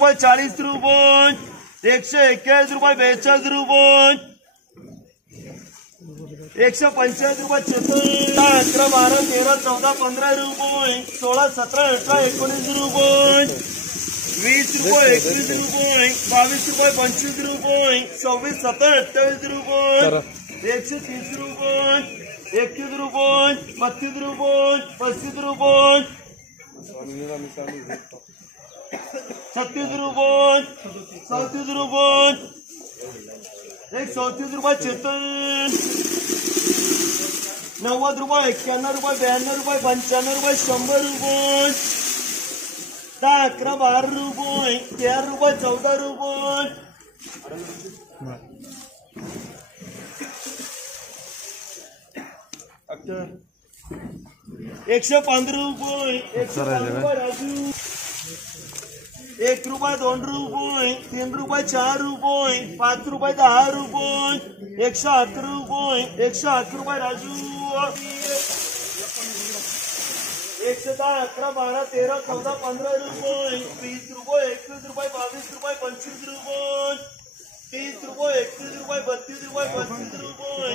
रुपये 40 रुपये, 141 रुपये 42 रुपये, 145 रुपये 11, 12, 13, 14, 15 रुपये, 16, 17, 18, 19 रुपये, 20 रुपये 21 रुपये, 22 रुपये 25 रुपये, 26, 27, 28 रुपये, 130 रुपये, 21 रुपये, 32 रुपये, 35 रुपये, 36 रुपये, 37 रुपये, 134 रुपये 56, 90 रुपये, 91 रुपये, 92 रुपये, 95 रुपये, 100 रुपये, 10, 11, 12 रुपये, 13 रुपये, 14 रुपये, 115 रुपये, 115 रुपये राजू, 1 रुपये 2 रुपये, 3 रुपये 4 रुपये, 5 रुपये 10 रुपये, 108 रुपये, 108 रुपये राजू, 110, 11, 12, 13, 14, 15 रुपये, 20 रुपये, 21 रुपये, 22 रुपये, 25 रुपये, 30 रुपये, 31 रुपये, 32 रुपये, 35 रुपये.